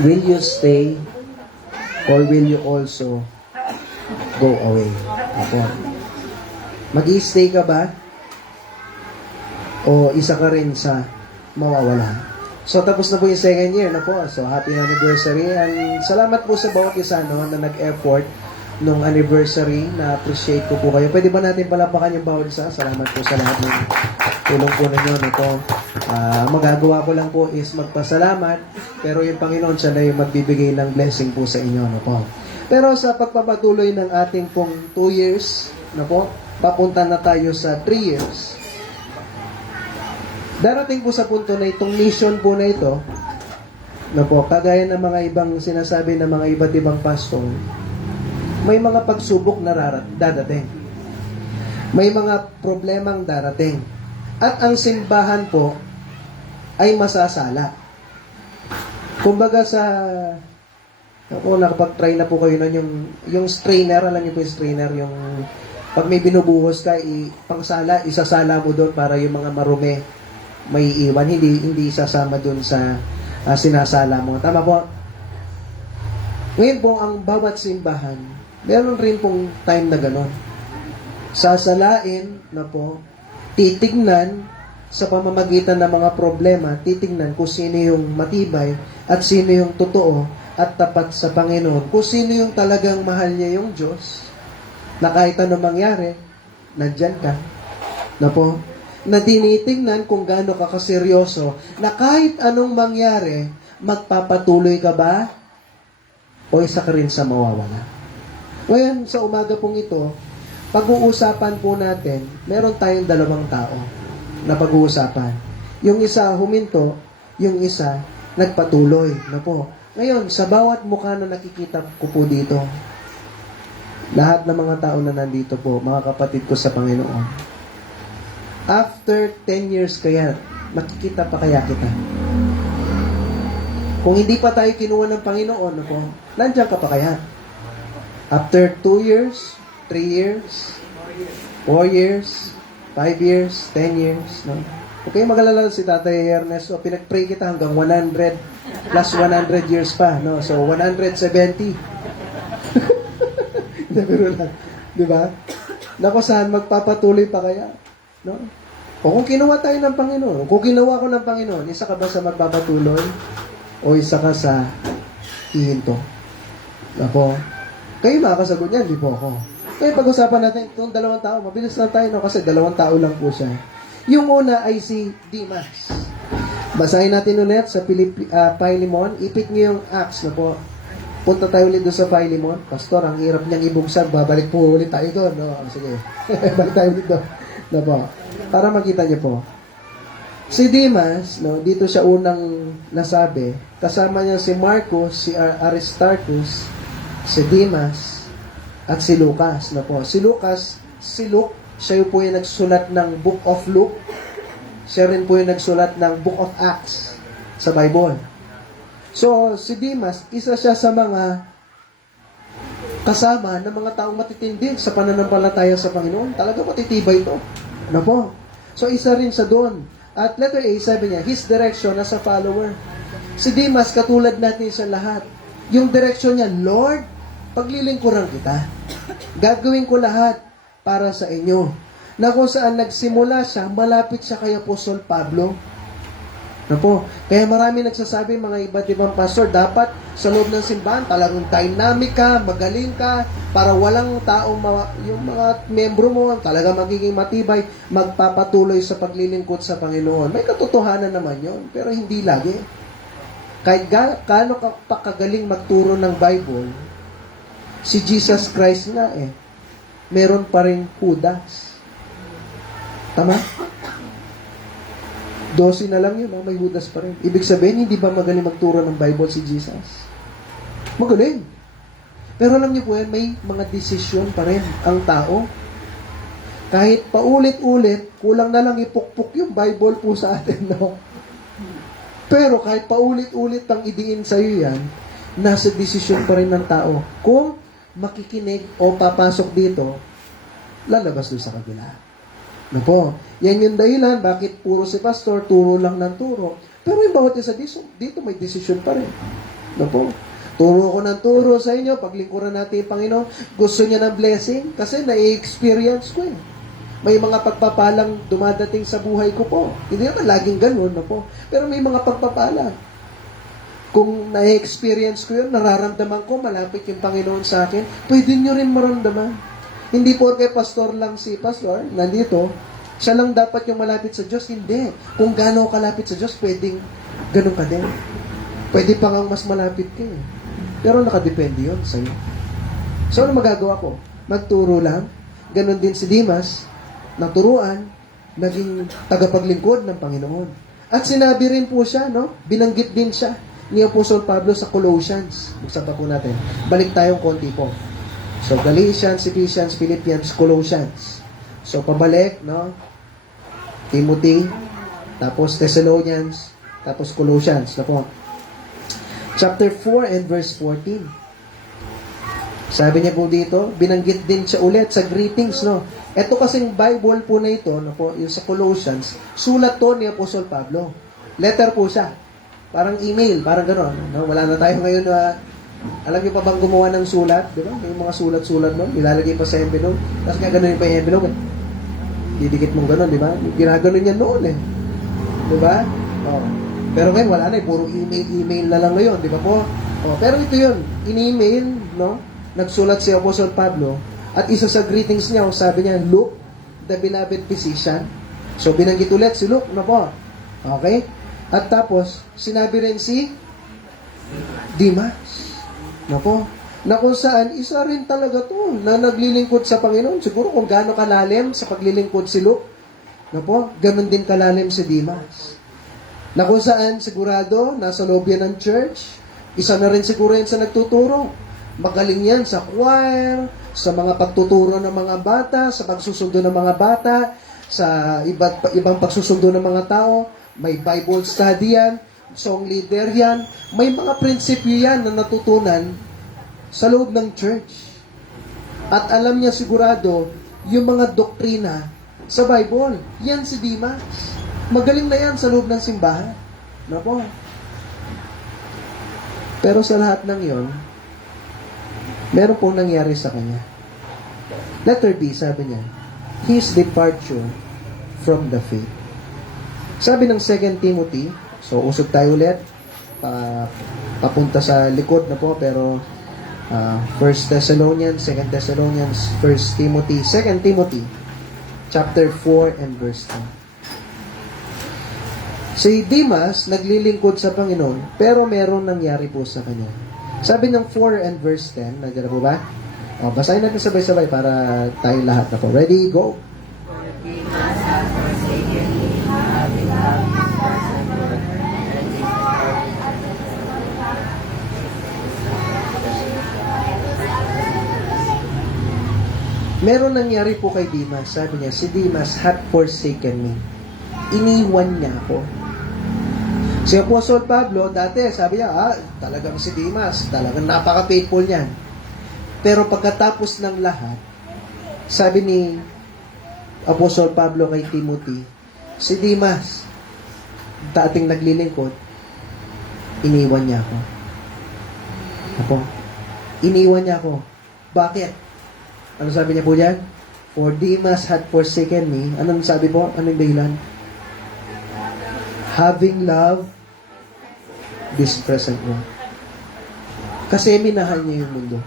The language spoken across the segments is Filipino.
Will you stay or will you also go away? Ako. Mag-i-stay ka ba? O isa ka rin sa mawawala? So, tapos na po yung second year na po. So, happy anniversary. And salamat po sa bawat isa na nag-effort nung anniversary. Na-appreciate ko po kayo. Pwede ba natin palapakan yung bawat isa? Salamat po sa lahat ng tulong po ninyo nito. Magagawa ko lang po is magpasalamat. Pero yung Panginoon, siya na yung magbibigay ng blessing po sa inyo. No po. Pero sa pagpapatuloy ng ating pong 2 years, no po, papunta na tayo sa 3 years. Darating po sa punto na itong mission po na ito, na po, kagaya ng mga ibang sinasabi ng mga iba't ibang pastor, may mga pagsubok na dadating. May mga problemang darating. At ang simbahan po ay masasala. Kumbaga nakapag-try na po kayo nun, yung strainer, alam niyo po yung strainer, yung pag may binubuhos ka, pangsala, isasala mo doon para yung mga marumi may iwan, hindi sasama dun sa sinasala mo. Tama po? Ngayon po, ang bawat simbahan, meron rin pong time na gano'n. Sasalain na po, titignan sa pamamagitan ng mga problema, titignan kung sino yung matibay at sino yung totoo at tapat sa Panginoon. Kung sino yung talagang mahal niya yung Diyos, na kahit anong mangyari, nandyan ka. Na po, na tinitingnan kung gaano ka kaseryoso, na kahit anong mangyari, magpapatuloy ka ba? O isa ka rin sa mawawala? Ngayon, sa umaga pong ito, pag-uusapan po natin, meron tayong 2 tao na pag-uusapan. Yung isa huminto, yung isa nagpatuloy. Na po. Ngayon, sa bawat mukha na nakikita ko po dito, lahat ng mga tao na nandito po, mga kapatid ko sa Panginoon, after 10 years kaya, makikita pa kaya kita? Kung hindi pa tayo kinuha ng Panginoon, ako, nandiyan ka pa kaya? After 2 years, 3 years, 4 years, 5 years, 10 years, no? Okay, magalala si Tatay Ernesto, pinag-pray kita hanggang 100 plus 100 years pa, no? So, 170. Nabiro lang. Di ba? Nako, saan magpapatuloy pa kaya? No? O kung kinuha tayo ng Panginoon, kung kinuha ko ng Panginoon, isa ka ba sa magpapatuloy? O isa ka sa hihinto? Ako, kayo makakasagot niyan, di po ako. Kaya pag-usapan natin itong 2 tao, mabilis lang tayo, no? Kasi 2 tao lang po siya. Yung una ay si Demas. Basahin natin ulit sa Philemon. Ipit niyo yung Acts na po. Punta tayo ulit doon sa Philemon. Pastor, ang hirap niyang ibugsag. Babalik po ulit tayo doon. No? Sige. Balik tayo ulit doon. No po. Para makita niyo po. Si Demas, no, dito siya unang nasabi. Kasama niya si Marcos, si Aristarchus, si Demas, at si Lucas. No po. Si Lucas, si Luke, siya po yung nagsulat ng Book of Luke. Siya rin po yung nagsulat ng Book of Acts sa Bible. So, si Demas, isa siya sa mga kasama ng mga taong matitindi sa pananampalataya sa Panginoon. Talaga matitibay ito. Ano po? So, isa rin sa doon. At letter A, sabi niya, his direction as a follower. Si Demas, katulad natin sa lahat. Yung direction niya, Lord, paglilingkuran kita. Gagawin ko lahat para sa inyo. Na kung saan nagsimula siya, malapit siya kay Apostol Pablo. Na po. Kaya marami nagsasabi, mga iba't ibang pastor, dapat sa loob ng simbahan, talagang dynamic ka, magaling ka, para walang taong, yung mga membro mo, talaga magiging matibay, magpapatuloy sa paglilingkod sa Panginoon. May katotohanan naman yon, pero hindi lagi. Kahit gaano ka pakagaling magturo ng Bible, si Jesus Christ nga meron pa rin Judas. Tama? 12 na lang yun, may Judas pa rin. Ibig sabihin, hindi ba magaling magturo ng Bible si Jesus? Magaling. Pero alam niyo po yan, may mga desisyon pa rin ang tao. Kahit paulit-ulit, kulang na lang ipukpok yung Bible po sa atin, no? Pero kahit paulit-ulit ang idiin sa'yo yan, nasa desisyon pa rin ng tao. Kung makikinig o papasok dito, lalabas doon sa kabila. No po. Yan yung dahilan bakit puro si pastor, turo lang ng turo. Pero yung bawat isa dito may desisyon pa rin. No po. Turo ko ng turo sa inyo, paglingkuran natin yung Panginoon, gusto niya ng blessing kasi na-experience ko eh. May mga pagpapalang dumadating sa buhay ko po. Hindi naman laging ganun, no po. Pero may mga pagpapala. Kung na-experience ko yun, nararamdaman ko, malapit yung Panginoon sa akin, pwede nyo rin maramdaman. Hindi po kay pastor lang si pastor, nandito, siya lang dapat yung malapit sa Diyos. Hindi. Kung gaano kalapit sa Diyos, pwedeng ganun ka din. Pwede pa nga mas malapit ka eh. Pero nakadepende yun sa'yo. So, ano magagawa ko? Magturo lang. Ganon din si Dimas, naturuan, naging tagapaglingkod ng Panginoon. At sinabi rin po siya, no? Binanggit din siya ni Apostol Pablo sa Colossians. Buksan pa po natin. Balik tayong konti po. So, Galatians, Ephesians, Philippians, Colossians. So, pabalik, no? Timothy, tapos Thessalonians, tapos Colossians. Na po. Chapter 4 and verse 14. Sabi niya po dito, binanggit din siya ulit sa greetings, no? Ito kasing Bible po na ito, no po, yung sa Colossians, sulat to ni Apostol Pablo. Letter po siya. Parang email, parang gano'n. No? Wala na tayo ngayon na, alam niyo pa bang gumawa ng sulat? Di ba? Yung mga sulat-sulat, no? Nilalagay pa sa envelope. Tapos nga gano'n yung pa yung envelope, eh. Didikit mong gano'n, di ba? Ginaganon yan noon, eh. Di ba? Oh. Pero ngayon, wala na, puro email na lang ngayon, di ba po? Oh, pero ito yun, in-email, no? Nagsulat si Apostle Pablo, at isa sa greetings niya, sabi niya, Luke, the beloved physician. So, binanggit ulit si Luke, no po? Okay? At tapos, sinabi rin si Dimas, no po? Na kung saan, isa rin talaga to, na naglilingkod sa Panginoon. Siguro kung gaano kalalim sa paglilingkod si Luke, no po? Ganon din kalalim si Dimas. Na kung saan, sigurado, nasa loob yan ng church, isa na rin siguro yan sa nagtuturo. Magaling yan sa choir, sa mga pagtuturo ng mga bata, sa pagsusundo ng mga bata, sa ibang pagsusundo ng mga tao. May Bible study yan, song leader yan. May mga prinsipyo yan na natutunan sa loob ng church. At alam niya sigurado yung mga doktrina sa Bible. Yan si Dimas. Magaling na yan sa loob ng simbahan. No po? Pero sa lahat ng yon, meron pong nangyari sa kanya. Letter B, sabi niya, his departure from the faith. Sabi ng 2 Timothy, so usog tayo ulit, papunta sa likod na po, pero 1 Thessalonians, 2 Thessalonians, 1 Timothy, 2 Timothy, chapter 4 and verse 10. Si Dimas, naglilingkod sa Panginoon, pero meron nangyari po sa kanya. Sabi ng 4 and verse 10, nandiyan na po ba? O, basahin natin sabay-sabay para tayong lahat na po. Ready? Go! Meron nangyari po kay Dimas. Sabi niya, si Dimas had forsaken me. Iniwan niya ako. Si Apostol Pablo, dati, sabi niya, talagang si Dimas, talagang napaka-faithful niyan. Pero pagkatapos ng lahat, sabi ni Apostol Pablo kay Timothy, si Dimas, dating naglilingkod, iniwan niya ako. Apo, iniwan niya ako. Bakit? Ano sabi niya po dyan? For Demas had forsaken me. Anong sabi po? Anong dahilan? Having loved this present world. Kasi minahal niya yung mundo.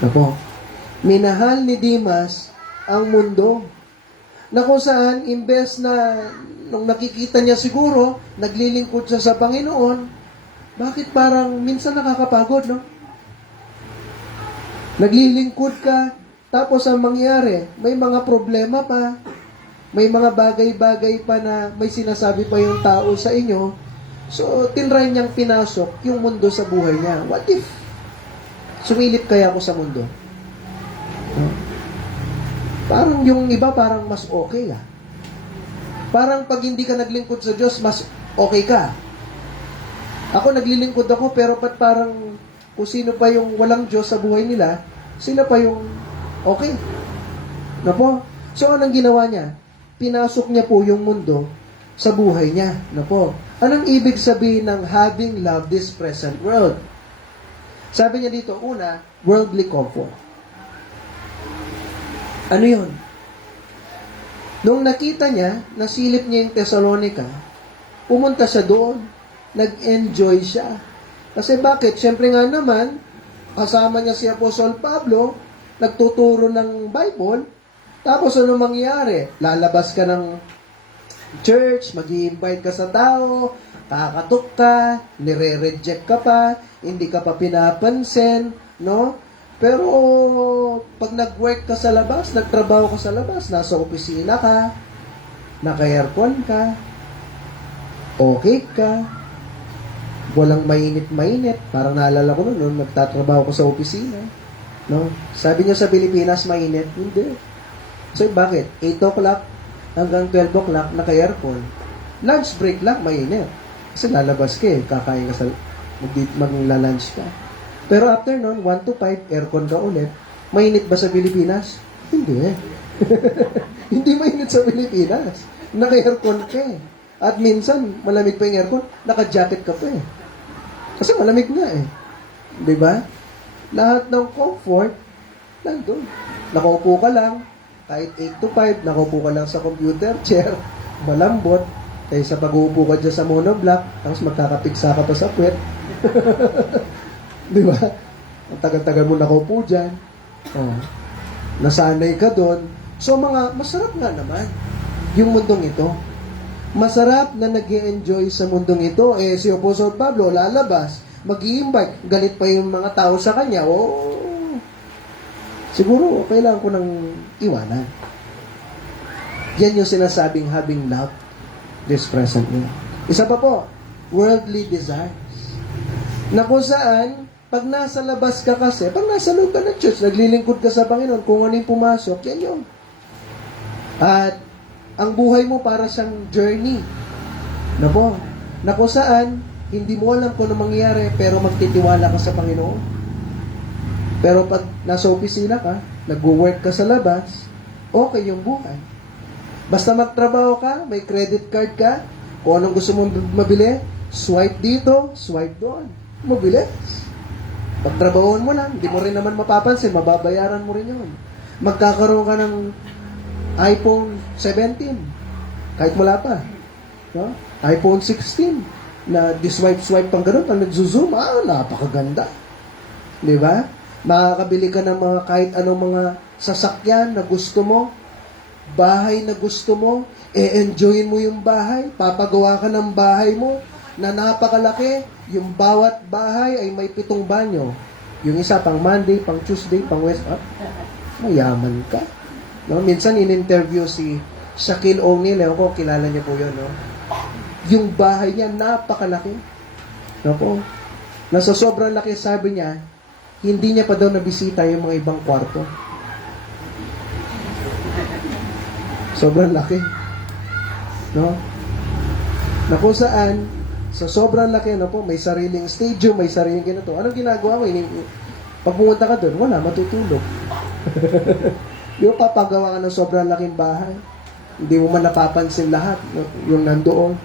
Apo, minahal ni Demas ang mundo. Na kung saan, imbes na nung nakikita niya siguro, naglilingkod siya sa Panginoon, bakit parang minsan nakakapagod, no? Naglilingkod ka, tapos ang mangyari, may mga problema pa, may mga bagay-bagay pa na may sinasabi pa yung tao sa inyo, so tinry niyang pinasok yung mundo sa buhay niya. What if sumilip kaya ako sa mundo? Parang yung iba parang mas okay ah. Parang pag hindi ka naglingkod sa Diyos, mas okay ka. Ako naglilingkod ako, pero pat parang kung sino pa yung walang Diyos sa buhay nila, sila pa yung okay. Na po? So, anong ginawa niya? Pinasok niya po yung mundo sa buhay niya. Na po? Anong ibig sabihin ng having love this present world? Sabi niya dito, una, worldly comfort. Ano yun? Nung nakita niya, nasilip niya yung Thessalonica, pumunta siya doon. Nag-enjoy siya. Kasi bakit? Siyempre nga naman, kasama niya si Apostol Pablo, nagtuturo ng Bible, tapos ano mangyayari? Lalabas ka ng church, mag-i-invite ka sa tao, kakatok ka, nire-reject ka pa, hindi ka pa pinapansin, no? Pero pag nag-work ka sa labas, nagtrabaho ka sa labas, nasa opisina ka, naka-aircon ka, okay ka, walang mainit-mainit. Parang naalala ko noon, nagtatrabaho ko sa opisina. No? Sabi niyo sa Pilipinas, mainit? Hindi. So, bakit? 8 o'clock hanggang 12 o'clock, naka-aircon. Lunch break lang, mainit. Kasi lalabas ka kakain ka sa, magla-lunch ka. Pero after noon, 1 to 5, aircon ka ulit. Mainit ba sa Pilipinas? Hindi. Hindi mainit sa Pilipinas. Naka-aircon ka At minsan, malamig pa yung aircon, naka-jacket ka pa Kasi malamig nga Di ba? Lahat ng comfort, nandun. Nakaupo ka lang, kahit 8 to 5, nakaupo ka lang sa computer chair, malambot, kaysa pag-uupo ka dyan sa monoblock, tapos magkakapiksa ka pa sa puwet. Di ba? Ang tagal-tagal mo nakaupo dyan. Nasanay ka doon. So, masarap nga naman yung mundong ito. Masarap na nag-enjoy sa mundong ito. Si Apostol Pablo, lalabas, mag-i-invite, galit pa yung mga tao sa kanya. Siguro, kailangan ko nang iwanan. Yan yung sinasabing having love this present world. Isa pa po, worldly desires. Na kung saan, pag nasa labas ka kasi, pag nasa loob ka ng church, naglilingkod ka sa Panginoon, kung ano yung pumasok, yan yun. At, ang buhay mo para siyang journey. Na po, na kung saan, hindi mo alam kung ano mangyayari, pero magtitiwala ka sa Panginoon. Pero pag nasa opisina ka, nag-work ka sa labas, okay yung buhay. Basta magtrabaho ka, may credit card ka, kung anong gusto mong mabili, swipe dito, swipe doon. Mabilis. Pagtrabahoan mo lang, hindi mo rin naman mapapansin, mababayaran mo rin yun. Magkakaroon ka ng iPhone 17, kahit wala pa. No? iPhone 16, na di-swipe-swipe pang ganun, pag nag-zoom, napakaganda. Di ba? Makakabili ka ng mga kahit anong mga sasakyan na gusto mo, bahay na gusto mo, enjoyin mo yung bahay, papagawa ka ng bahay mo, na napakalaki, yung bawat bahay ay may 7 banyo. Yung isa pang Monday, pang Tuesday, pang Wednesday, mayaman ka. No? Minsan in-interview si Shaquille O'Neal, ko kilala niya po yun, no? Yung bahay niya, napakalaki. No po? Nasa sobrang laki, sabi niya, hindi niya pa daw nabisita yung mga ibang kwarto. Sobrang laki. No? Na kung saan, sa sobrang laki, ano po, may sariling stadium, may sariling ganito. Anong ginagawa mo? Pag pumunta ka doon, wala, matutulog. Yung papagawa ka ng sobrang laking bahay, hindi mo man napapansin lahat, yung nandoon.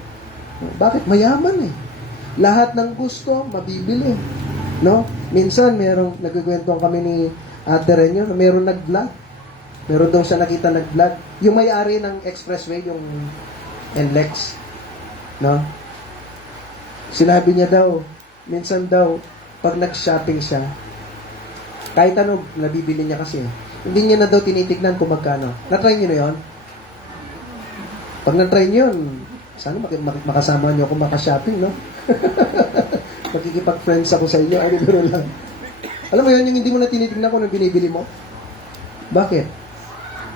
Bakit? Mayaman Lahat ng gusto, mabibili. No? Minsan, nagkikwento kami ni Ate Renyo, meron nag-vlog. Meron daw siya nakita nag-vlog. Yung may-ari ng expressway, yung NLEX. No? Sinabi niya daw, minsan daw, pag nag-shopping siya, kahit ano, nabibili niya kasi. Hindi niya na daw tinitignan kung magkano. Na-try niyo na yun? Pag na-try niyo yun, sana makasama niyo ako maka-shopping, no? Makikipag-friends ako sa inyo. Ay, biro lang. Alam mo yun, yung hindi mo na tinitignan kung anong binibili mo? Bakit?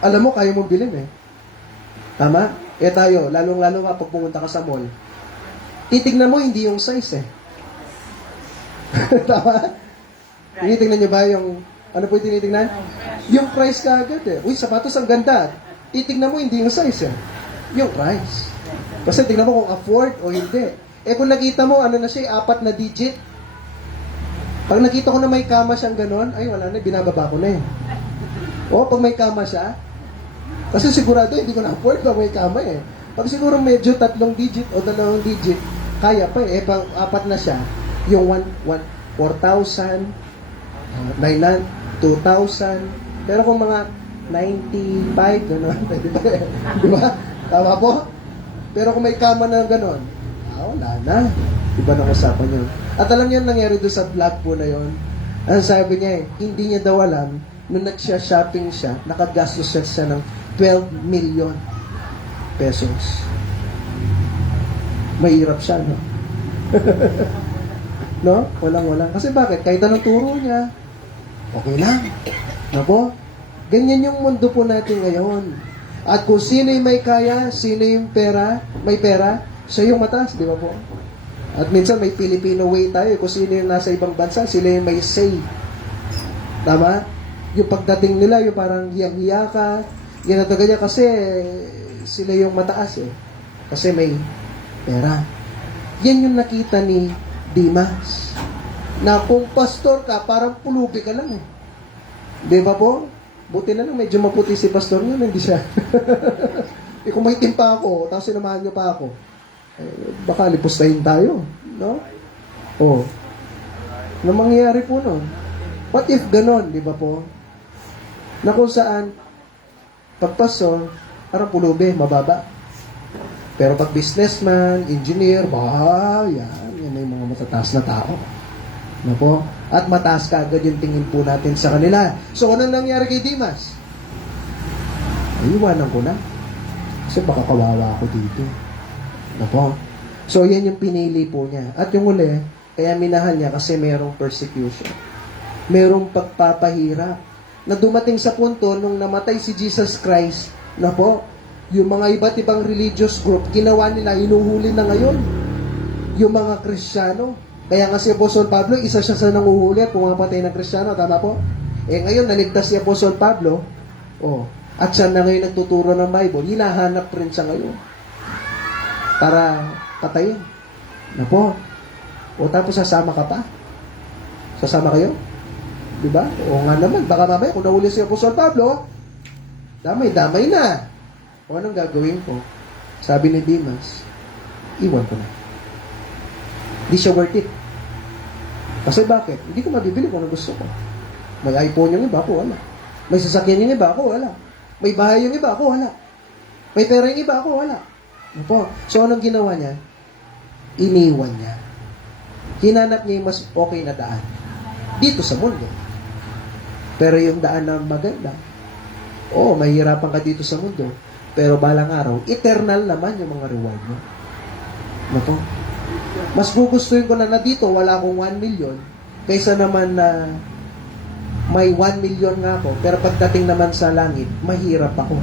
Alam mo, kaya mong bilhin Tama? Tayo, lalong-lalo nga pag pumunta ka sa mall, titignan mo, hindi yung size Tama? Tinitignan niyo ba yung, ano po yung tinitignan? Yung price ka agad Uy, sapatos ang ganda. Titignan mo, hindi yung size Yung price. Kasi tignan mo kung afford o hindi. Kung nakita mo, ano na siya, 4 na digit. Pag nakita ko na may kama siyang ganon, ay wala na, binababa ko na pag may kama siya, kasi sigurado hindi ko na afford pag may kama Pag siguro medyo 3 digit o 2 digit, kaya pa eh, pang apat na siya, yung 4,000, 9,000, 2,000, pero kung mga 95, gano'n, pwede ba? Di ba? Tama po? Pero kung may kama na gano'n, wala na. Iba na usapan yun. At alam niyo nangyari doon sa vlog po na yun? Ang sabi niya hindi niya daw alam, nung nagsha-shopping siya, nakagastos siya ng 12 million pesos. Mahirap siya, no? No? Walang-walang. Kasi bakit? Kahit anong turo niya, okay lang. No po? Ganyan yung mundo po natin ngayon. At kung sino yung may kaya, sino yung may pera, siya yung mataas, di ba po? At minsan may Filipino way tayo. Kung sino yung nasa ibang bansa, sila yung may say. Tama? Yung pagdating nila, yung parang hiyang-hiya ka, ganito ganyan kasi sila yung mataas eh. Kasi may pera. Yan yung nakita ni Dimas. Na kung pastor ka, parang pulubi ka lang eh. Di ba po? Buti na lang, medyo maputi si pastor niya, hindi siya. Kung may timpa ako, tapos sinamahan niyo pa ako, baka lipustahin tayo, no? Oh. Ano mangyayari po nun? What if ganon, di ba po? Na kung saan, pagpasor, parang pulubi, mababa. Pero pag businessman, engineer, yan ay mga matataas na tao. No po? At mataas ka agad yung tingin po natin sa kanila. So, anong nangyari kay Dimas? Iwanan ko na. Kasi baka kawawa ako dito. No po? So, yan yung pinili po niya. At yung uli, kaya minahal niya kasi merong persecution. Merong pagpapahirap. Na dumating sa punto nung namatay si Jesus Christ, na po, yung mga iba't ibang religious group, ginawa nila, hinuhuli na ngayon. Yung mga Kristiyano. Kaya nga si Apostol Pablo, isa siya sa nanguhuli at pumapatay ng Kristiyano. Tama po? Ngayon, naligtas si Apostol Pablo, at siya na ngayon nagtuturo ng Bible, hinahanap rin siya ngayon para patayin. Na po? Tapos sasama ka pa? Sasama kayo? Diba? Nga naman, baka mamaya kung nahuli si Apostol Pablo, damay na. Anong gagawin ko? Sabi ni Dimas, iwan ko na. Hindi siya worth it. Kasi bakit? Hindi ko mabibili kung ano gusto ko. May iPhone yung iba, ako wala. May sasakyan yung iba, ako wala. May bahay yung iba, ako wala. May pera yung iba, ako wala. Opo. So, anong ginawa niya? Iniwan niya. Hinanap niya yung mas okay na daan. Dito sa mundo. Pero yung daan na maganda, mahirapan ka dito sa mundo. Pero balang araw, eternal naman yung mga reward mo. Opo. Mas gugustuhin ko na dito, wala akong 1 million, kaysa naman na may 1 million nga ako, pero pagdating naman sa langit, mahirap ako.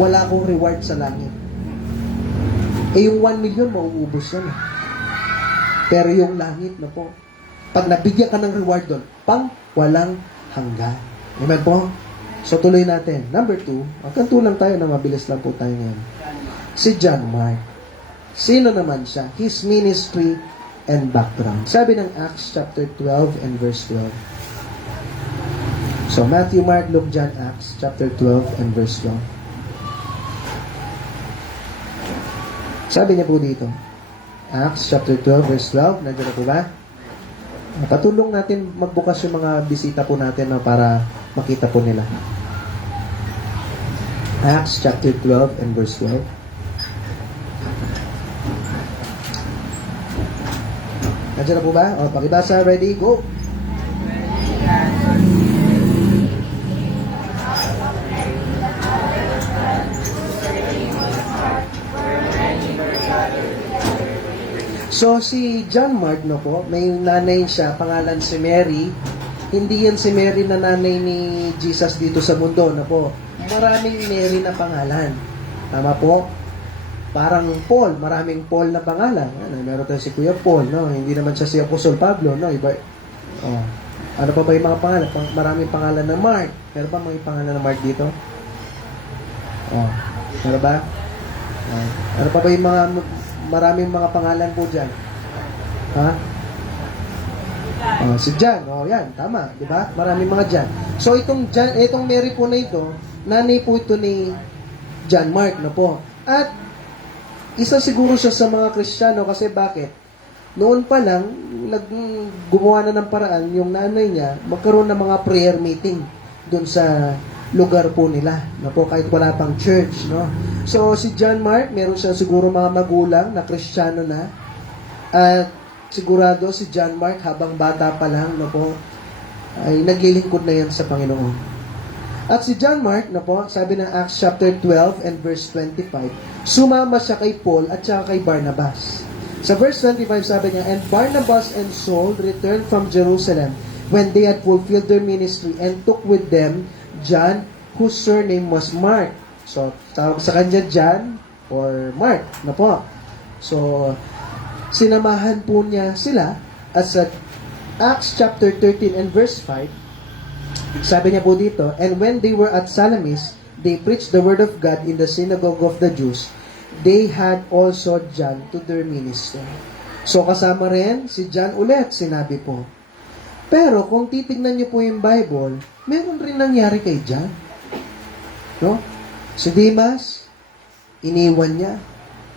Wala akong reward sa langit. Yung 1 million, mauubos yan. Pero yung langit na po, pag nabigyan ka ng reward doon, pang walang hanggan. Amen po? So tuloy natin. Number 2, magkanto lang tayo na mabilis lang po tayo ngayon. Si John Mark. Sino naman siya? His ministry and background. Sabi ng Acts chapter 12 and verse 12. So, Matthew, Mark, Luke, John, Acts chapter 12 and verse 12. Sabi niya po dito, Acts chapter 12 verse 12. Nandiyan na po ba? Patulong natin magbukas yung mga bisita po natin para makita po nila. Acts chapter 12 and verse 12. Nandiyan na po ba? Pakibasa. Ready? Go! So, si John Mark, po, may nanay siya, pangalan si Mary. Hindi yan si Mary na nanay ni Jesus dito sa mundo, po. Maraming Mary na pangalan. Tama po? Parang Paul, maraming Paul na pangalan. Meron tayo si Kuya Paul, no? Hindi naman siya si Apostol Pablo, no? Iba. Ano pa ba yung mga pangalan? Maraming pangalan ng Mark. Meron ba mga pangalan ng Mark dito? Meron ba? Ano pa ba yung mga maraming mga pangalan po dyan? Ha? Si John. Yan. Tama. Di ba? Maraming mga John. So, itong Mary po na ito, nanay po ito ni John Mark, no po. At isa siguro siya sa mga Kristiyano kasi bakit? Noon pa lang, gumawa na ng paraan yung nanay niya magkaroon ng mga prayer meeting doon sa lugar po nila, no po, kahit wala pang church, no. So si John Mark, meron siya siguro mga magulang na Kristiyano na, at sigurado si John Mark habang bata pa lang, no po, ay naglilingkod na yan sa Panginoon. At si John Mark, no po, sabi ng Acts chapter 12 and verse 25, sumama siya kay Paul at saka kay Barnabas. Sa verse 25 sabi niya, and Barnabas and Saul returned from Jerusalem when they had fulfilled their ministry and took with them John, whose surname was Mark. So, tawag sa kanya John or Mark, na po. So, sinamahan po niya sila at sa Acts chapter 13 and verse 5, sabi niya po dito, and when they were at Salamis, they preached the word of God in the synagogue of the Jews. They had also John to their minister. So, kasama rin si John ulit, sinabi po. Pero kung titignan niyo po yung Bible, meron rin nangyari kay John. No? Si Demas, iniwan niya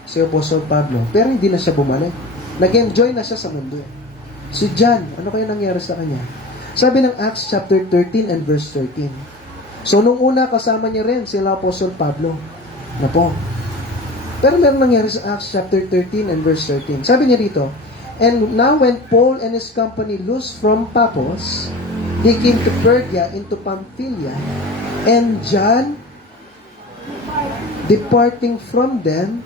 si Apostle Pablo, pero hindi na siya bumalik. Nag-enjoy na siya sa mundo. Si John, ano kaya nangyari sa kanya? Sabi ng Acts chapter 13 and verse 13. So, nung una, kasama niya rin sila Apostle Pablo. Na po. Pero meron nangyari sa Acts chapter 13 and verse 13. Sabi niya dito, and now when Paul and his company loosed from Paphos, they came to Pergia into Pamphylia, and John, departing from them,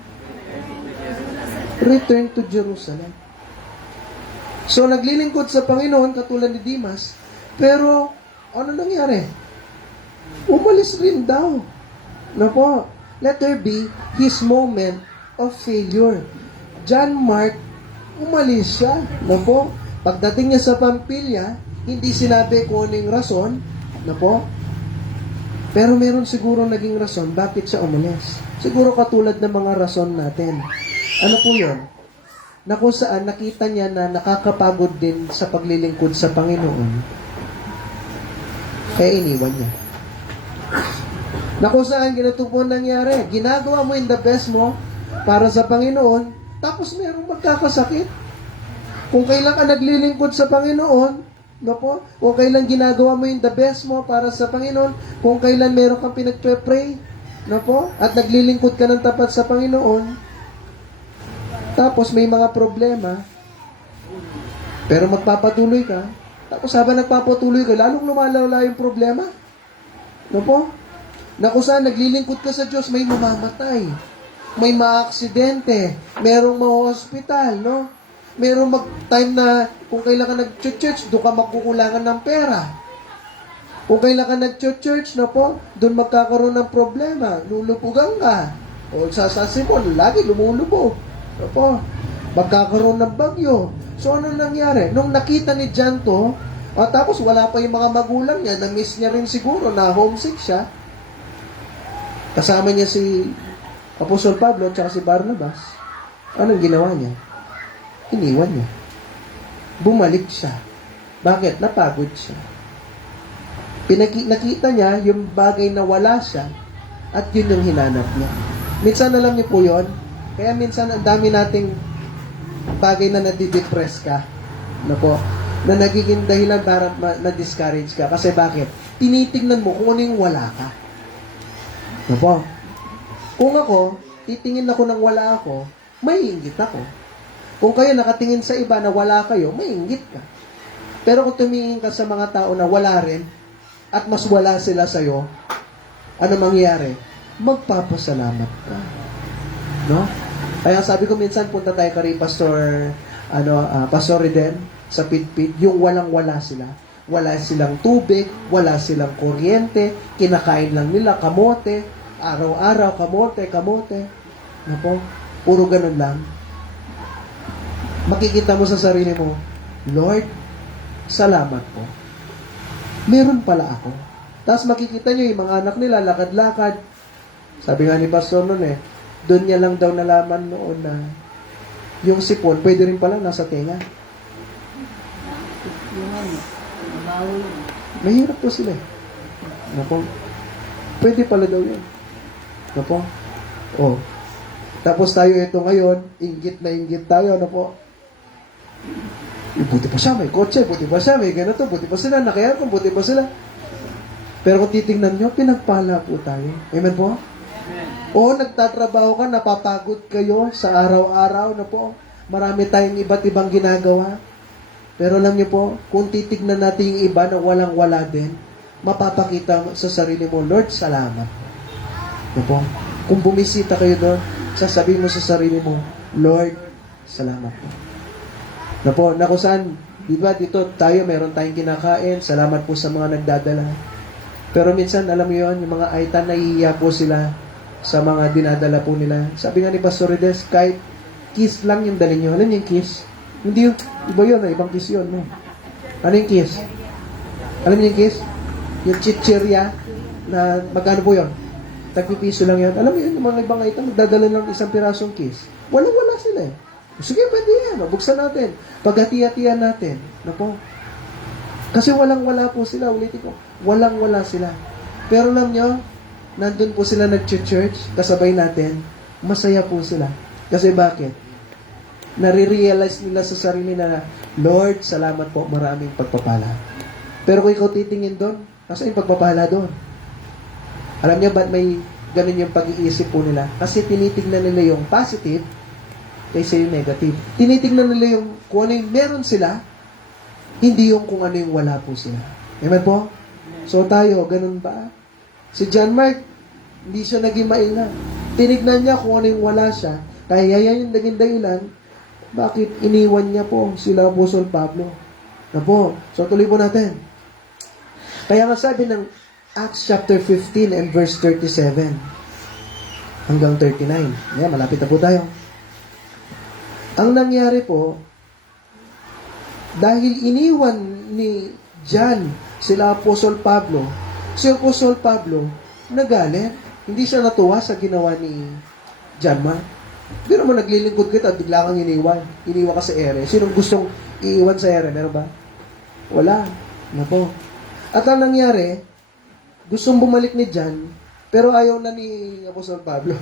returned to Jerusalem. So, naglilingkod sa Panginoon, katulad ni Demas, pero, ano nangyari? Umalis rin daw. No po? Let there be his moment of failure. John Mark, umalis siya. No po? Pagdating niya sa Pampilya, hindi sinabi kung ano yung rason. No po? Pero meron siguro naging rason bakit siya umalis. Siguro katulad ng mga rason natin. Ano po yun? Na kung saan nakita niya na nakakapagod din sa paglilingkod sa Panginoon, kaya iniwan niya. Na kung saan ganito po nangyari, ginagawa mo in the best mo para sa Panginoon, tapos merong magkakasakit. Kung kailan ka naglilingkod sa Panginoon, no po, kung kailan ginagawa mo yung the best mo para sa Panginoon, kung kailan meron kang pinagpe-pray, no po, at naglilingkod ka ng tapat sa Panginoon, tapos may mga problema, pero magpapatuloy ka, tapos habang nagpapatuloy ka, lalong lumalala yung problema. No po? Na kung saan naglilingkod ka sa Diyos, may mamamatay, may maaksidente, merong ma-hospital, no? Merong time na kung kailan ka nag-church, doon ka magkukulangan ng pera. Kung kailan ka nag-church, no po, doon magkakaroon ng problema, lulupugan ka. O sa Simon, lagi lumulubog. No po, magkakaroon ng bagyo. So, ano nangyari? Nung nakita ni John to, tapos wala pa yung mga magulang niya, na-miss niya rin siguro, na homesick siya. Kasama niya si Apostol Pablo at si Barnabas. Anong ginawa niya? Iniwan niya. Bumalik siya. Bakit? Napagod siya. Nakita niya yung bagay na wala siya at yun yung hinanap niya. Minsan alam niyo po yun, kaya minsan ang dami nating bagay na nadidepress ka, na po, na nagiging dahilan para na-discourage ka. Kasi bakit? Tinitingnan mo kung ano yung wala ka. Na po. Kung ako, titingin ako ng wala ako, may inggit ako. Kung kayo nakatingin sa iba na wala kayo, may inggit ka. Pero kung tumingin ka sa mga tao na wala rin, at mas wala sila sa'yo, ano mangyayari? Magpapasalamat ka. No? Kaya sabi ko minsan, punta tayo kay Pastor Riden, sa Pitpit, yung walang-wala sila. Wala silang tubig, wala silang kuryente, kinakain lang nila kamote, araw-araw kamote. Ano po? Puro ganun lang. Makikita mo sa sarili mo, Lord, salamat po. Meron pala ako. Tapos makikita nyo yung mga anak nila, lakad-lakad. Sabi nga ni Pastor noon doon niya lang daw nalaman noon na yung sipon, pwede rin pala nasa tenga. Mahirap po sila. Ano po? Pwede pala daw yun. Ano po? Oh. Tapos tayo ito ngayon, inggit na inggit tayo, ano po? Buti pa siya, may kotse, buti pa siya, may ganito, buti pa sila, nakayarap, buti pa sila. Pero kung titingnan nyo, pinagpala po tayo. Amen po? O nagtatrabaho ka, napapagod kayo sa araw-araw na po. Marami tayong iba't ibang ginagawa. Pero alam niyo po, kung titignan natin yung iba na walang-wala din, mapapakita sa sarili mo, Lord, salamat. Ano po? Kung bumisita kayo doon, sasabihin mo sa sarili mo, Lord, salamat po. Na po, na kung saan, di ba, dito tayo, meron tayong kinakain, salamat po sa mga nagdadala. Pero minsan, alam mo yun, yung mga aitan, nahihiya po sila sa mga dinadala po nila. Sabi nga ni Pastor Rides, kahit kiss lang yung dali nyo. Alam niyo yung kiss? Hindi yung, iba yun, ibang kiss yun. No? Ano yung kiss? Alam niyo yung kiss? Yung chichirya, na magkano po yun? Tagpipiso lang yun. Alam mo yun, yung mga ibang aitan, magdadala lang isang pirasong kiss. Wala sila eh. Sige, pwede yan. Buksan natin. Paghati-hatian natin. Na po. Kasi walang-wala po sila. Ulitin ko. Walang-wala sila. Pero alam nyo, nandun po sila nag-church, kasabay natin, masaya po sila. Kasi bakit? Nare-realize nila sa sarili na, Lord, salamat po, maraming pagpapala. Pero kung ikaw titingin doon, nasa yung pagpapala doon? Alam niyo ba't may ganun yung pag-iisip po nila? Kasi tinitignan nila yung positive kaysa yung negative. Tinitignan nila yung kung ano yung meron sila, hindi yung kung ano yung wala po sila. Amen po? So tayo, ganun ba? Si John Mark, hindi siya naging maingat. Tinignan niya kung ano yung wala siya. Kaya yan yung naging dahilan, bakit iniwan niya po sila Apostol Pablo. Na po. So tuloy po natin. Kaya nga sabi ng Acts chapter 15 and verse 37 hanggang 39. Yan, malapit na po tayo. Ang nangyari po, dahil iniwan ni John sila Apostol Pablo, si Apostol Pablo nagalit. Hindi siya natuwa sa ginawa ni John Mark. Hindi naman naglilingkod kita at bigla kang iniwan. Iniwan ka sa ere. Sinong gustong iiwan sa ere? Meron ba? Wala. Na po. At ang nangyari, gustong bumalik ni John, pero ayaw na ni Apostol Pablo.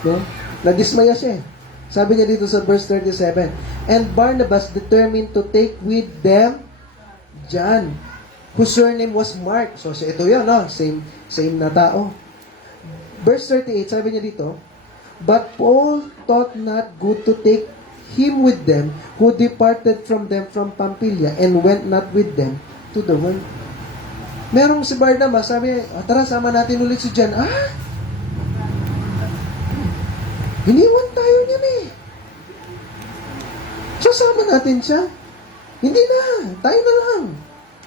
No? Nadismaya siya. Sabi niya dito sa verse 37, and Barnabas determined to take with them John, whose surname was Mark. So, ito yun, no? Same na tao. Verse 38, sabi niya dito, but Paul thought not good to take him with them, who departed from them from Pamphylia, and went not with them to the world. Merong si Barnabas, sabi, tara, sama natin ulit si John. Hiniwan tayo niyan eh. Sasama natin siya. Hindi na, tayo na lang.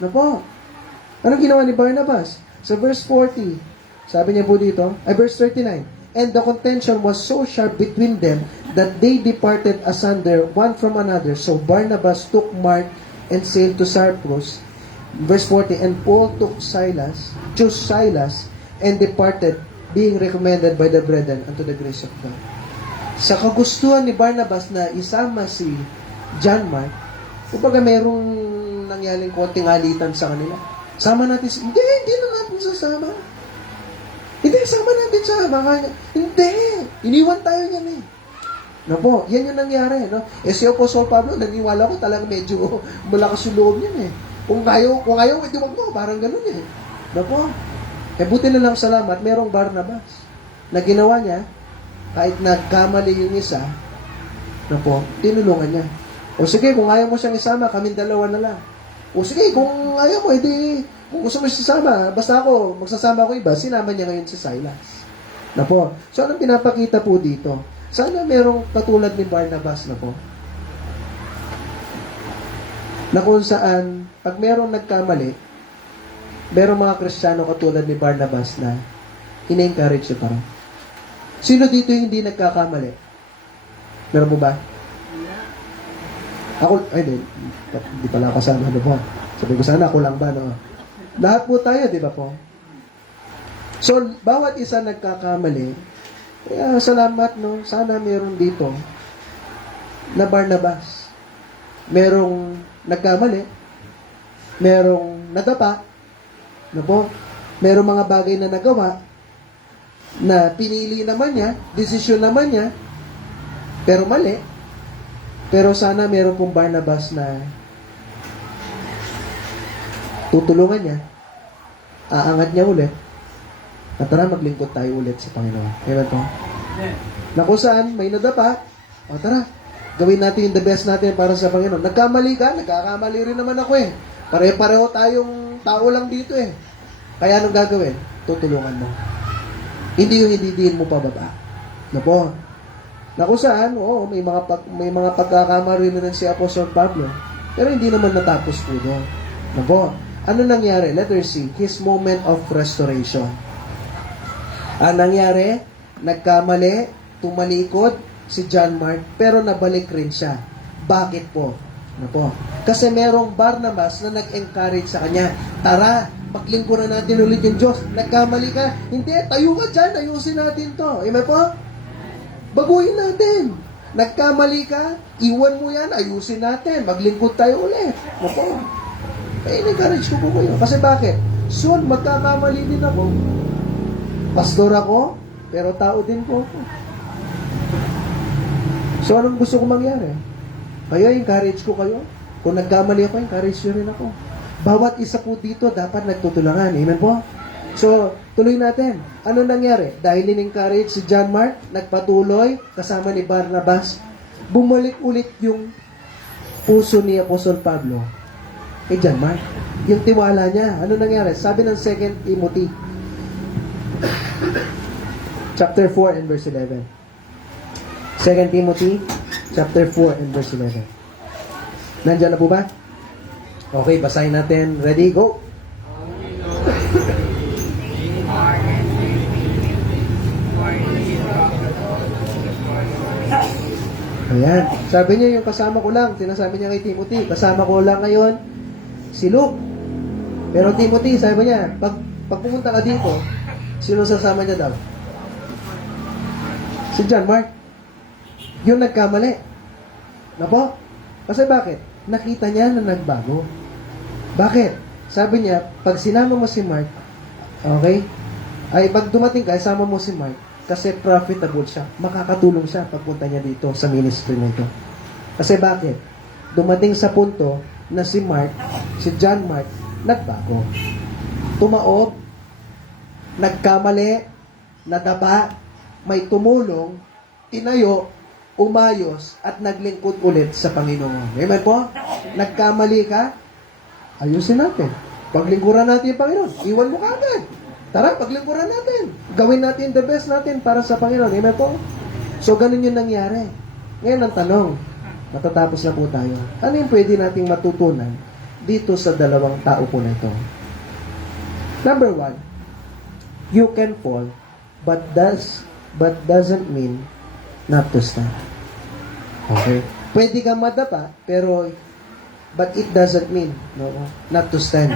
Ano po? Anong ginawa ni Barnabas? Sa verse 40, sabi niya po dito, verse 39, and the contention was so sharp between them that they departed asunder one from another. So Barnabas took Mark and sailed to Cyprus. Verse 40, and Paul chose Silas, and departed, being recommended by the brethren unto the grace of God. Sa kagustuhan ni Barnabas na isama si John Mark, kumbaga merong nangyaring konting alitan sa kanila. Sama natin hindi na natin sasama. Hindi, sama natin sa mga, hindi, iniwan tayo niyan eh. No po, yan yung nangyari, no? Si Apostol Pablo, naniwala ko talagang medyo malakas yung loob niyan eh. Kung ayaw, edi wag mo, parang ganun eh. No po, buti na lang salamat, merong Barnabas na ginawa niya, kahit nagkamali yung isa, no po, tinulungan niya. O sige, kung ayaw mo siyang isama, kaming dalawa na lang. O sige, kung ayaw mo, edi, kung gusto mo siya isama, basta ako, magsasama ako iba, sinama niya ngayon si Silas. Na po. So, anong pinapakita po dito? Sana merong katulad ni Barnabas na po. Na kung saan, pag merong nagkamali, merong mga Kristiyano katulad ni Barnabas na ina-encourage siya parang. Sino dito yung hindi nagkakamali? Meron mo ba? Ako, hindi pala kasama, ano po? Sabi ko sana, ako lang ba, no? Lahat po tayo, di ba po? So, bawat isa nagkakamali, kaya salamat, no? Sana meron dito na Barnabas. Merong nagkamali, merong nadapa, no po? Merong mga bagay na nagawa, na pinili naman niya, desisyon naman niya, Pero mali. Pero sana meron pong Barnabas na tutulungan niya, aangat niya ulit, at tara, maglingkod tayo ulit sa Panginoon. Amen po? Na kung saan, may nadapa, o tara, gawin natin yung the best natin para sa Panginoon. Nagkamali ka, nagkakamali rin naman ako eh. Pare-pareho tayong tao lang dito eh. Kaya anong gagawin? Tutulungan mo. Hindi yung hindi mo pababa. Na po? Na kung saan, oo, may mga pagkakamali rin si Apostol Pablo. Pero hindi naman natapos po doon. Na po? Ano nangyari? Letter C, his moment of restoration. Ang nangyari, nagkamali, tumalikod si John Mark, pero nabalik rin siya. Bakit po? Ano po? Kasi merong Barnabas na nag-encourage sa kanya, tara, paglingkuran natin ulit yung Diyos. Nagkamali ka, hindi, tayo ka dyan, ayusin natin to. Amen po? Baguhin natin. Nagkamali ka, iwan mo yan, ayusin natin, maglingkod tayo ulit. Ano po? Eh, nag-encourage ko po kayo. Kasi bakit? Soon, magkakamali din ako. Pastor ako, pero tao din po ako. So, anong gusto ko mangyari? Kaya, encourage ko kayo. Kung nagkamali ako, encourage nyo rin ako. Bawat isa po dito, dapat nagtutulungan. Amen po? So, tuloy natin. Ano nangyari? Dahil in-encourage si John Mark, nagpatuloy, kasama ni Barnabas, bumalik ulit yung puso ni Apostol Pablo kay John Mark. Yung tiwala niya. Ano nangyari? Sabi ng 2 Timothy chapter 4 and verse 11. 2 Timothy chapter 4 and verse 11. Nandiyan na po ba? Okay, basahin natin. Ready? Go! Ayan. Sabi niya yung kasama ko lang. Sinasabi niya kay Timothy, kasama ko lang ngayon si Luke. Pero Timothy, sabi niya, pag pumunta ka dito, sino sasama niya daw? Si John Mark. Yung nagkamali. Na po? Kasi bakit? Nakita niya na nagbago. Bakit? Sabi niya, pag sinama mo si Mark, okay? Ay, pag dumating ka, sama mo si Mark, kasi profitable siya. Makakatulong siya pagpunta niya dito sa ministry na ito. Kasi bakit? Dumating sa punto na si Mark, si John Mark, nagbago. Tumaob, nagkamali, nadapa, may tumulong, tinayo, umayos, at naglingkod ulit sa Panginoon. Amen po? Nagkamali ka, ayusin natin. Paglingkuran natin yung Panginoon, iwan mo kaagad. Tara, paglingkuran natin. Gawin natin the best natin para sa Panginoon. Amen po? So, ganun yung nangyari. Ngayon ang tanong, matatapos na po tayo. Ano yung pwede nating matutunan dito sa dalawang tao po na ito? Number 1, you can fall, but doesn't mean not to stand. Okay? Pwede kang madapa, pero but it doesn't mean not to stand.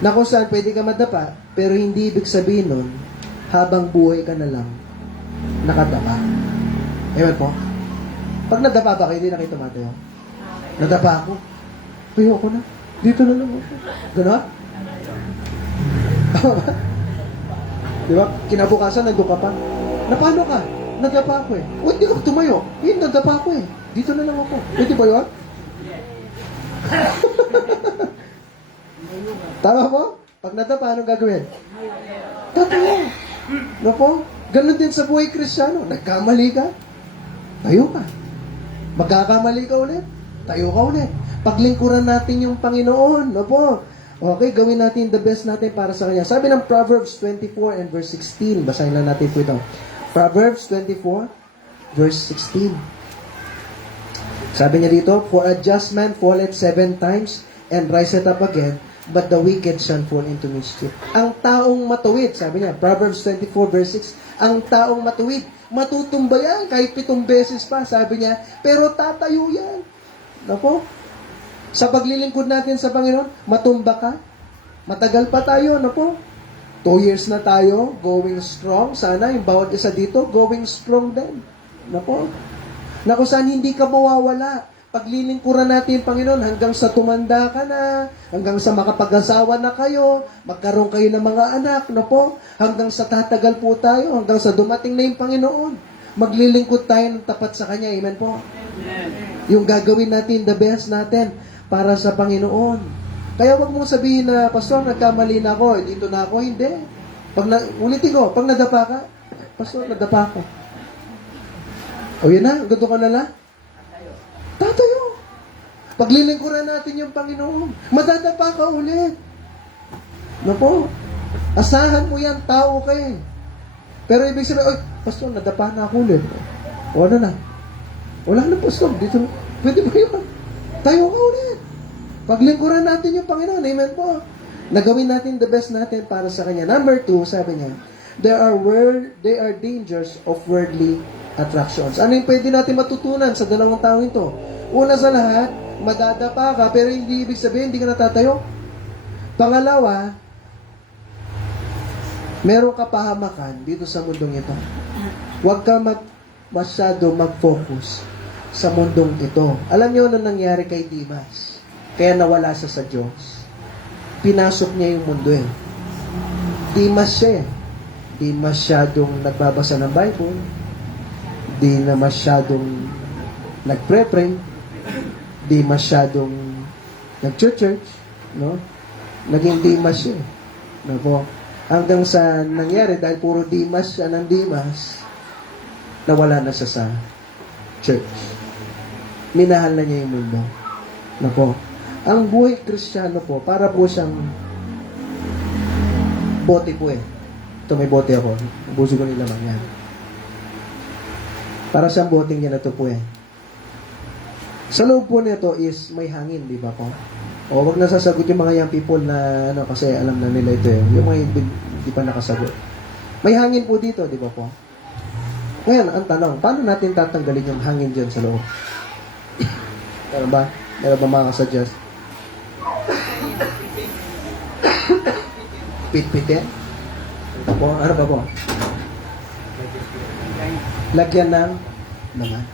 Na kung saan pwede ka madapa, pero hindi ibig sabihin nun, habang buhay ka na lang, nakadapa. Ewan po. Pag nadapa ba kayo, hindi na kayo tumatayo? Nadapa ako. Tuyo ako na. Dito na lang ako. Gano'n? Di ba? Kinabukasan, nandun ka pa. Na paano ka? Nadapa ako eh. O, hindi ka tumayo. Hindi, nadapa ako eh. Dito na lang ako. Pwede ba yun? Tama po? Pag nadapa, anong gagawin? Tatayo. No po? Ganon din sa buhay Kristiyano. Nagkamali ka, tayo ka. Magkakamali ka ulit, tayo ka ulit. Paglingkuran natin yung Panginoon. No po? Okay, gawin natin the best natin para sa Kanya. Sabi ng Proverbs 24 and verse 16. Basahin lang natin po ito. Proverbs 24, verse 16. Sabi niya dito, for a just man falleth 7 times and riseth up again, but the wicked shall fall into mischief. Ang taong matuwid, sabi niya, Proverbs 24 verse 6, ang taong matuwid, matutumba yan kahit 7 beses pa, sabi niya, pero tatayo yan. Napo? Sa paglilingkod natin sa Panginoon, matumba ka. Matagal pa tayo, napo? 2 years na tayo, going strong. Sana yung bawat isa dito, going strong din. Napo? Na kung saan hindi ka mawawala. Paglilingkuran natin, Panginoon, hanggang sa tumanda ka na, hanggang sa makapag-asawa na kayo, magkaroon kayo ng mga anak, no po? Hanggang sa tatagal po tayo, hanggang sa dumating na yung Panginoon. Maglilingkod tayo ng tapat sa Kanya. Amen po? Yung gagawin natin, the best natin para sa Panginoon. Kaya wag mong sabihin na, Pastor, nagkamali na ako, dito na ako. Hindi. Ulitin ko, pag nadapa ka, Pastor, nadapa ako. O yun na, ganito ka na lang. Tatayo. Paglilingkuran natin yung Panginoon. Madadapa ka ulit. No po? Asahan mo yan, tao ka eh. Pero ibig sabihin, oy, Pastor, nadapa na ako ulit. O ano na? Wala na, Pastor. Dito, pwede ba yun? Tayo ka ulit. Paglingkuran natin yung Panginoon. Amen po. Nagawin natin the best natin para sa Kanya. Number 2, sabi niya, there are dangers of worldly attractions. Ano yung pwede natin matutunan sa dalawang tao ito? Una sa lahat, madadapa ka, pero hindi ibig sabihin, hindi ka natatayo. Pangalawa, meron ka pahamakan dito sa mundong ito. Huwag ka masyado mag-focus sa mundong ito. Alam niyo ano nangyari kay Dimas? Kaya nawala siya sa Diyos. Pinasok niya yung mundo eh. Dimas siya eh. Di masyadong nagbabasa ng Bible. Di na masyadong nagpre-pray. Di masyadong nag-church. No? Naging Dimas siya eh. No po? Hanggang sa nangyari, dahil puro Dimas siya ng Dimas, nawala na siya sa church. Minahal na niya yung mundo. No po? Ang buhay Kristiyano po, para po siyang bote po eh. Ito may bote ako. Ubusin ko nila man yan. Para siyang boteng yan na ito po eh. Sa loob po nito is may hangin, di ba po? O wag na sasagot yung mga young people na ano kasi alam na nila ito eh. Yung mga hindi pa nakasagot. May hangin po dito, di ba po? Ngayon, ang tanong, paano natin tatanggalin yung hangin dyan sa loob? Meron ba? Meron ba makasuggest? Pit-pitin? Ano ba po? Lagyan ng naman.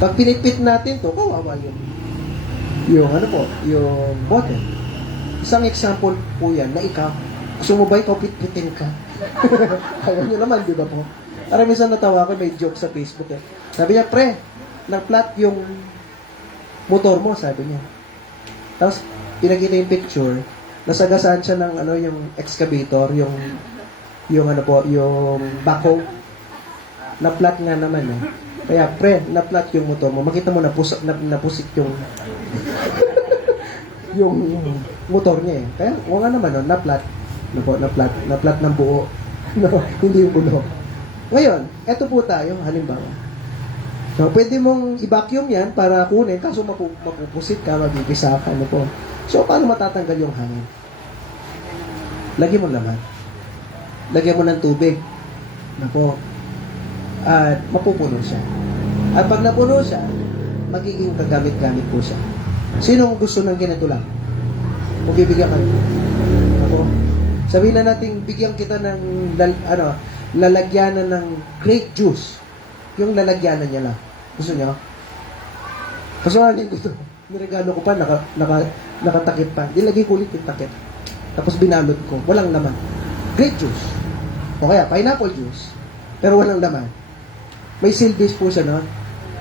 Pag pinipit natin to, kawawa yung ano po, yung bote. Isang example po yan na ikaw, gusto mo ba ikaw pit-pitin ka? Ayaw nyo naman, di ba po? Parang minsan natawa ko, may joke sa Facebook eh. Sabi niya, pre, nag-flat yung motor mo, sabi niya. Tapos, pinakita yung picture, nasagasaan siya ng ano, yung excavator, yung ano po, yung backhoe. Na-flat nga naman eh. Kaya, pre, na-flat yung motor mo. Makita mo, napusik yung yung motor niya eh. Kaya, wala naman no, na-flat. Na-flat ng buo. No, hindi yung bulo. Ngayon, eto po tayo, halimbawa. So, pwede mong i-vacuum yan para kunin, kaso mapupusit ka, magigisa ka, ano po. So, paano matatanggal yung hangin? Lagyan mo laman. Lagyan mo ng tubig. Ano po. At mapupuno siya. At pag napuno siya, magiging kagamit-gamit po siya. Sino gusto ng ganito lang? Kung bibigyan ka. Ako. Sabihin na natin, bigyan kita ng lalagyanan ng grape juice. Yung lalagyanan niya lang. Gusto niyo? Kasalanin ko ito. Niregalo ko pa, nakatakip pa. Dilagay ko ulit yung takip. Tapos binalot ko. Walang laman. Grape juice. O kaya, pineapple juice. Pero walang laman. May silbies po siya noon.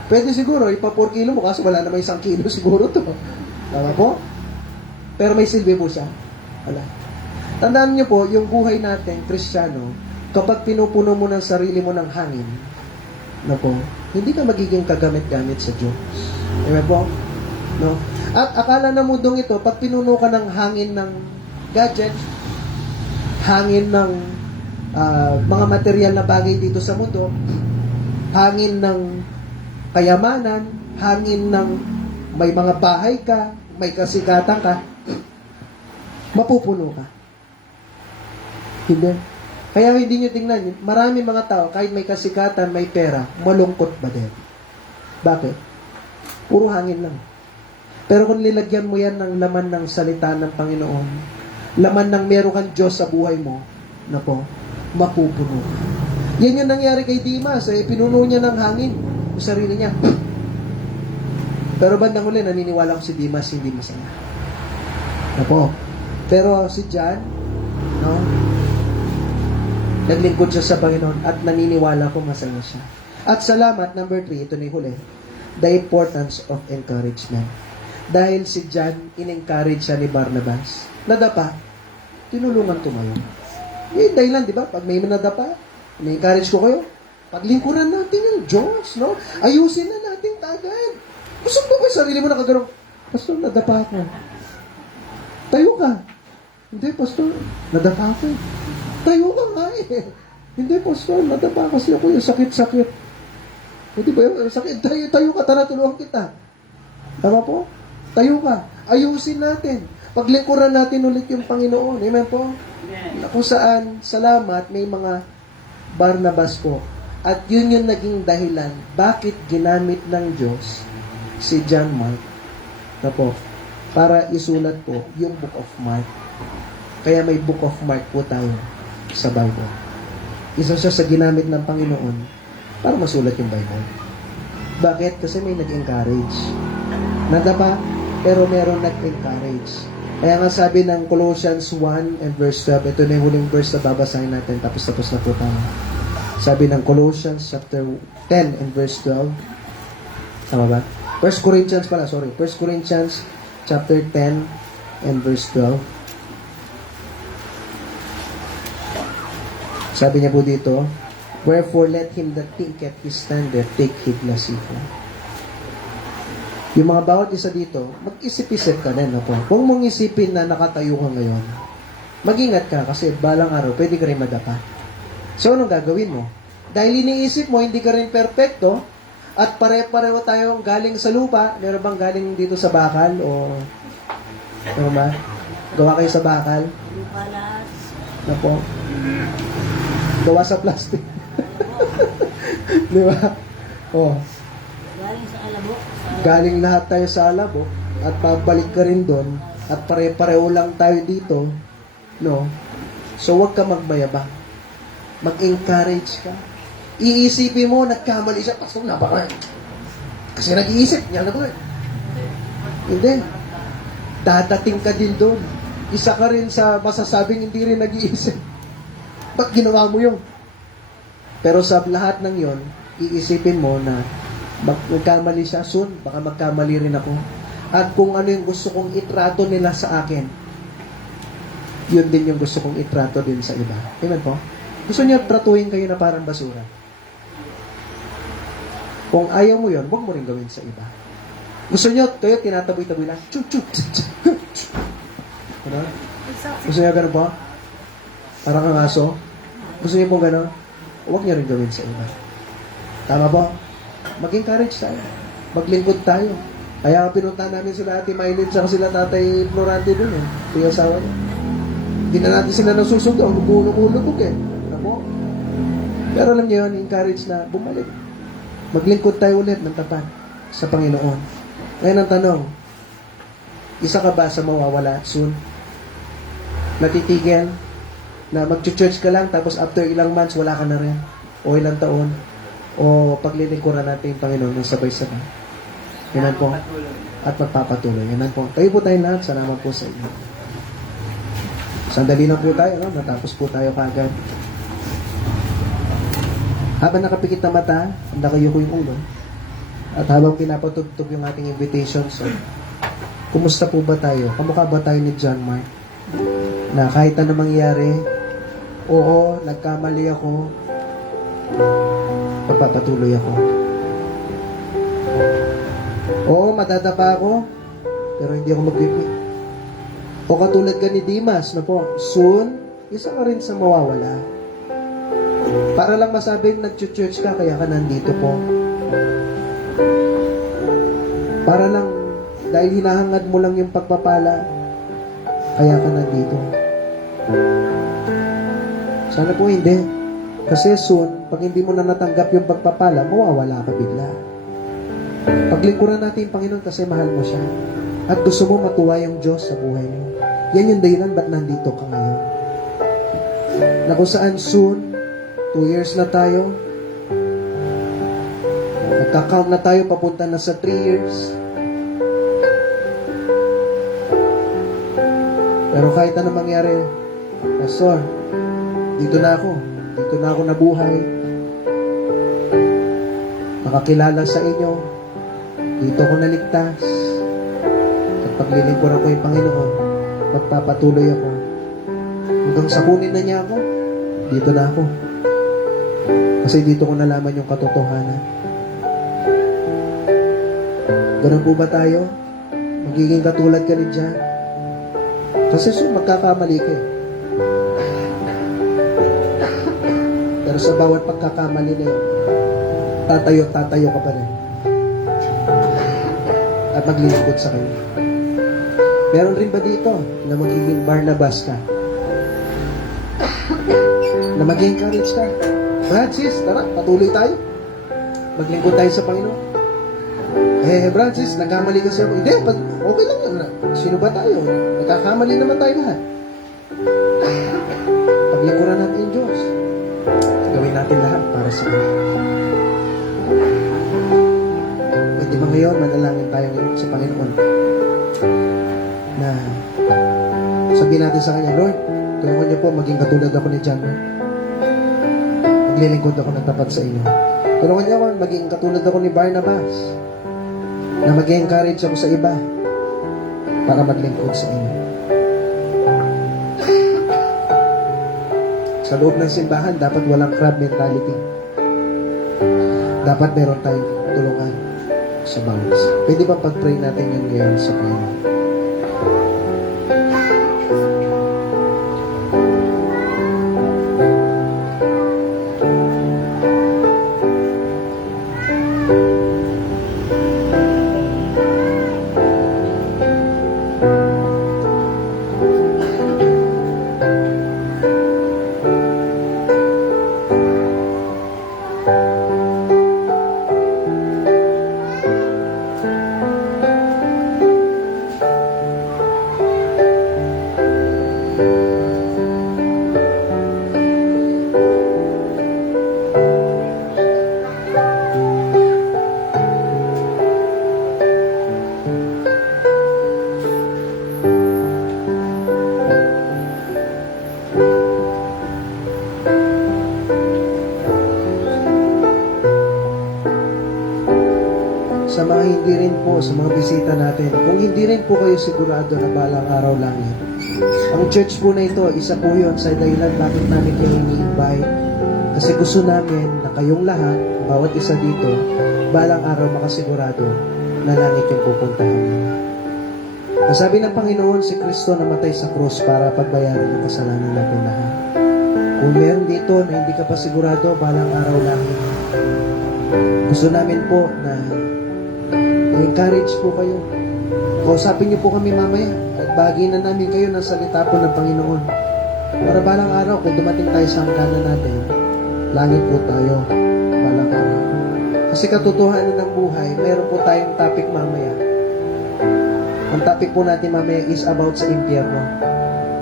Pwede siguro, ipa 4 kilo mo kasi wala naman 1 kilo siguro to. Tama po? Pero may silbi po siya. Wala. Tandaan niyo po, yung buhay natin, Kristiyano, kapag pinupuno mo ng sarili mo ng hangin, na po, hindi ka magiging kagamit-gamit sa Diyos. Amen po? No? At akala na mundong ito, pag pinuno ka ng hangin ng gadget, hangin ng mga material na bagay dito sa mundo, hangin ng kayamanan, hangin ng may mga bahay ka, may kasikatan ka, mapupuno ka. Hindi. Kaya hindi nyo tingnan, marami mga tao, kahit may kasikatan, may pera, malungkot ba din? Bakit? Puro hangin lang. Pero kung nilagyan mo yan ng laman ng salita ng Panginoon, laman ng meron kang Diyos sa buhay mo, na po, mapupuno ka. Yan yung nangyari kay Dimas, pinuno niya ng hangin yung sarili niya. Pero bandang huli, naniniwala ko si Dimas hindi masaya. Na po. Pero si John, no? Naglingkod siya sa Panginoon at naniniwala ko masaya siya. At salamat, number 3, ito na yung huli. The importance of encouragement. Dahil si John, in-encourage siya ni Barnabas. Nadapa, tinulungan tumayo. Yung dahilan, di ba? Pag may nadapa, in-encourage ko kayo, paglingkuran natin yung Diyos, no? Ayusin na natin agad. Gusto mo ba sarili mo nakagarong, Pastor, nadapa ako. Tayo ka. Hindi, Pastor, nadapa ako. Tayo ka nga eh. Hindi, Pastor, nadapa kasi ako yung sakit-sakit. Hindi ba yun? Sakit, tayo ka, tara, tulungan kita. Tama po? Tayo ka. Ayusin natin. Paglingkuran natin ulit yung Panginoon. Amen po? Kung saan, salamat, may mga Barnabas po. At yun yung naging dahilan bakit ginamit ng Diyos si John Mark na po para isulat po yung Book of Mark. Kaya may Book of Mark po tayo sa Bible. Isa siya sa ginamit ng Panginoon para masulat yung Bible. Bakit? Kasi may nag-encourage. Nadapa, pero meron nag-encourage. Kaya nga sabi ng Colossians 1 and verse 12, ito na yung huling verse na babasahin natin, tapos na po tayo. Sabi ng Colossians chapter 10 and verse 12, tama ba? 1 Corinthians pala, sorry. 1 Corinthians chapter 10 and verse 12. Sabi niya po dito, wherefore let him that thinketh he standeth take heed lest he fall. Yung mga bawat isa dito, mag-isip-isip ka din. Huwag mong isipin na nakatayo ka ngayon. Mag-ingat ka kasi balang araw, pwede ka rin madapa. So, anong gagawin mo? Dahil iniisip mo, hindi ka rin perfecto, at pare-pareho tayong galing sa lupa. Meron bang galing dito sa bakal? O, ano ba? Gawa kayo sa bakal? Lupalas. Na po? Gawa sa plastic. Di ba? Oh. Galing sa alabok. Galing lahat tayo sa alabok at pabalik ka rin doon at pare-pareho lang tayo dito, no? So, huwag ka magmayabang. Mag-encourage ka. Iisipin mo, nagkamali siya, Pastor, napaka. Kasi nag-iisip niya na ba? Hindi. Dadating ka din doon. Isa ka rin sa masasabing hindi rin nag-iisip. Ba't ginawa mo yun? Pero sa lahat ng yon, iisipin mo na magkamali siya soon, baka magkamali rin ako. At kung ano yung gusto kong itrato nila sa akin, yun din yung gusto kong itrato din sa iba. Amen po? Gusto niya tratuhin kayo na parang basura. Kung ayaw mo yun, huwag mo rin gawin sa iba. Gusto niyo, kayo tinataboy-taboy lang. Chuk, chuk, chuk, chuk. Ano? Gusto niyo ganun po? Parang kang aso? Gusto niyo po ganun? Huwag niyo rin gawin sa iba. Tama po? Mag-encourage tayo. Maglingkod tayo. Kaya pinunta namin sila Ate Mylene at sila Tatay Florante dun eh. Yung asawa niya. Hindi na natin sila nasusugaw. Lumulubog eh. Ano? Pero alam niyo yun, encourage na bumalik. Maglingkod tayo ulit ng tapat sa Panginoon. Ngayon ang tanong, isa ka ba sa mawawala soon? Natitigil na mag-church ka lang tapos after ilang months wala ka na rin? O ilang taon? O paglilingkuran natin yung Panginoon ng sabay-sabay? Yan po. At magpapatuloy. Yan po. Kayo po tayo lahat. Salamat po sa inyo. Sandali lang po tayo. No? Natapos po tayo kagad. Habang nakapikit na mata, nakayo ko yung ulo. At habang pinapatugtog yung ating invitation song, kumusta po ba tayo? Kamukha ba tayo ni John Mark? Na kahit ano mangyari, oo, nagkamali ako, pagpapatuloy ako. Oo, madadapa ako, pero hindi ako mag-quit. O katulad ka ni Dimas, na po, soon, isa ka rin sa mawawala. Para lang masabing nag-church ka, kaya ka nandito po. Para lang, dahil hinahangad mo lang yung pagpapala, kaya ka nandito. Sana po hindi. Kasi soon, pag hindi mo na natanggap yung pagpapala, mawawala ka bigla. Paglingkuran natin yung Panginoon kasi mahal mo siya. At gusto mo matuwa yung Diyos sa buhay mo. Yan yung dahilan ba't nandito ka ngayon. Na kung saan soon, 2 years na tayo, nagka-count na tayo, papunta na sa 3 years. Pero kahit ano mangyari, Pastor, dito na ako. Dito na ako nabuhay. Makakilala sa inyo. Dito ako naligtas. At paglilingkuran ko yung Panginoon, magpapatuloy ako. Hanggang sakunin na niya ako, dito na ako. Kasi dito ko nalaman yung katotohanan. Ganun po ba tayo? Magiging katulad ka rin dyan? Kasi magkakamali ka eh. Pero sa bawat pagkakamali na yun, tatayo ka pa rin. At maglilingkod sa Kanya. Meron rin ba dito na magiging Barnabas ka? Na mag-encourage ka? Francis, tara, patuloy tayo. Maglingkod tayo sa Panginoon. Francis, nagkamali kasi ako. Hindi, okay lang yun. Sino ba tayo? Nagkakamali naman tayo lahat. Paglingkuran natin yung Diyos. Gawin natin lahat para sa Kanya. Pwede ba ngayon, manalangin tayo ngayon sa Panginoon na sabihin natin sa Kanya, Lord, tulungan niyo po maging katulad ako ni John. Maglilingkod ako ng tapat sa inyo. Tulungan niyo ako maging katulad ako ni Barnabas na mag-encourage ako sa iba para maglingkod sa inyo. Sa loob ng simbahan, dapat walang crab mentality. Dapat meron tayong tulungan sa bawat isa. Pwede ba pag-pray natin yun ngayon sa Panginoon? Sa mga hindi rin po, sa mga bisita natin, kung hindi rin po kayo sigurado na balang araw lang yun, ang church po na ito, isa po yun sa dahilan bakit namin kayo ini-invite. Kasi gusto namin na kayong lahat, bawat isa dito, balang araw makasigurado na langit yung pupuntahan niyo. Nasabi ng Panginoon, si Kristo namatay sa krus para pagbayaran ng kasalanan natin lahat. Kung meron dito na hindi ka pa sigurado, balang araw langit. Gusto namin po na encourage po kayo. Kausapin niyo po kami mamaya at bahagi na namin kayo ng salita po ng Panginoon. Para balang araw, kung dumating tayo sa hangganan natin, langit po tayo balang araw. Kasi katotohanan ng buhay, meron po tayong topic mamaya. Ang topic po natin mamaya is about sa impyerno.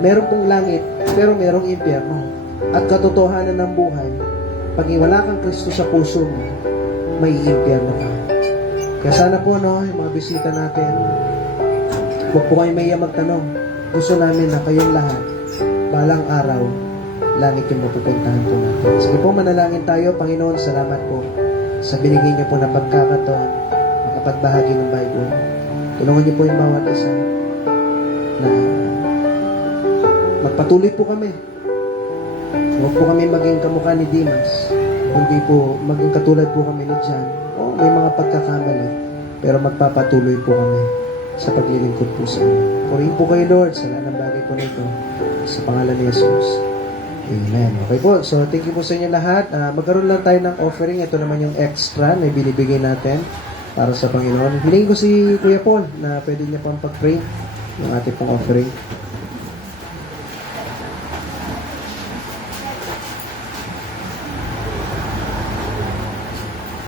Meron pong langit, pero merong impyerno. At katotohanan ng buhay, pag wala kang Kristo sa puso mo, may impyerno ka. Kaya sana po, no, yung mga bisita natin, huwag po kayo mahiya magtanong. Gusto namin na kayong lahat, balang araw, langit yung mapupuntahan po natin. Sige po, manalangin tayo. Panginoon, salamat po sa binigay niyo po na pagkakataon, makapagbahagi ng Bible. Tulungan niyo po yung bawat isa na magpatuloy po kami. Huwag po kami maging kamukha ni Dimas, kundi po maging katulad po kami ni John. May mga pagkakamali, pero magpapatuloy po kami sa paglilingkod po sa inyo. Purihin po kayo, Lord, sa lahat ng bagay po nito. Sa pangalan ni Jesus. Amen. Okay po, so thank you po sa inyo lahat. Magkaroon lang tayo ng offering. Ito naman yung extra na binibigay natin para sa Panginoon. Hilingin ko si Kuya Paul na pwede niya pang pag-pray yung ating pong offering.